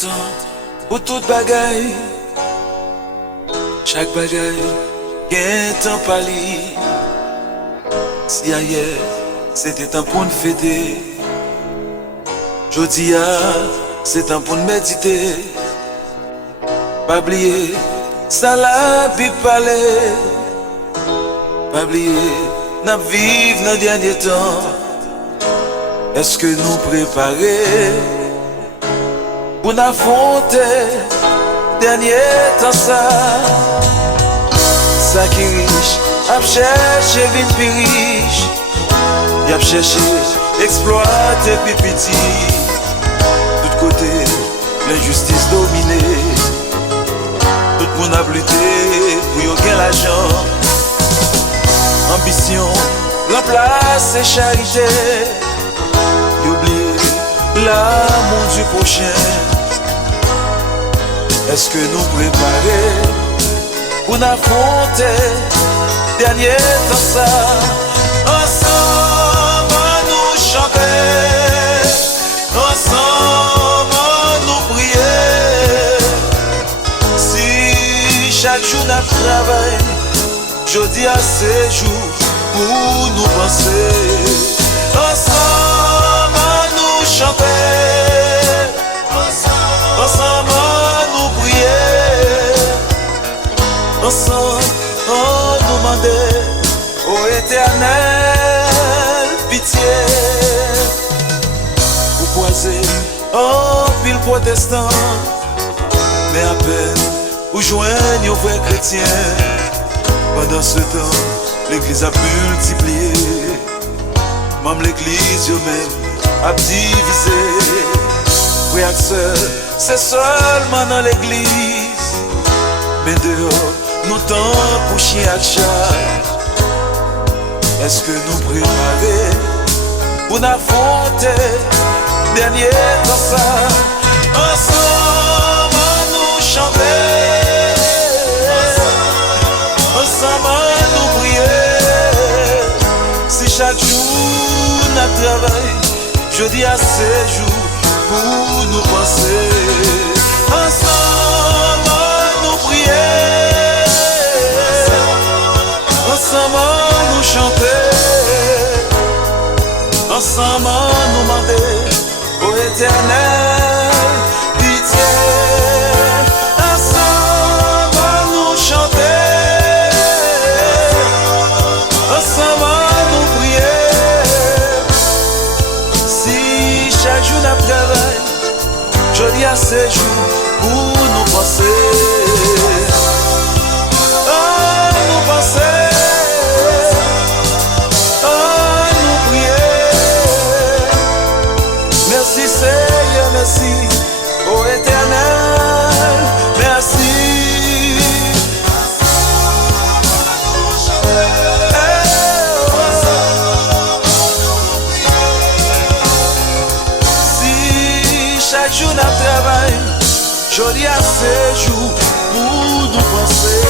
temps pour toute bagaille. Chaque bagaille, gain temps pali. Si ailleurs, c'était temps pour nous fêter. Jodi c'est temps pour nous méditer. Pas oublier, ça la Bible parler. Pas oublier, n'a vivre dans le dernier temps. Est-ce que nous préparer pour affronter dernier temps ça? Ça qui riche, a cherché vite plus riche. Y a cherché exploiter plus petit. Tout côté, l'injustice dominée. Tout le monde a lutté pour y gagner l'argent. Ambition, remplace et charité. Y oublier l'amour du prochain. Est-ce que nous préparer pour affronter dernier temps ça? Ensemble nous chanter, ensemble nous prier. Si chaque jour n'a travail, jeudi à ces jours pour nous penser. Ensemble nous chanter, ensemble nous prier. Ensemble nous demander au Éternel pitié. Vous croisez en pile protestant, mais à peine vous joignez aux vrais chrétiens. Pendant ce temps, l'église a multiplié. Même l'église même a divisé. Frères et sœurs, c'est seulement dans l'église. Mais dehors, nous temps pour chien à chat. Est-ce que nous préparer pour affronter dernier temps ça? Ensemble nous chanter, ensemble nous prier. Si chaque jour n'a travail, jeudi à ces jours pour nous penser. Ensemble nous prier, ensemble nous chanter, ensemble nous demander au Éternel pitié. Ensemble nous chanter, ensemble nous prier. Si chaque jour n'a travail, joli à ces jours pour nous penser. Oh, nous penser. Merci Seigneur, merci, ô Éternel, merci. Si chaque jour n'a travail, joli à ces jours pour nous penser.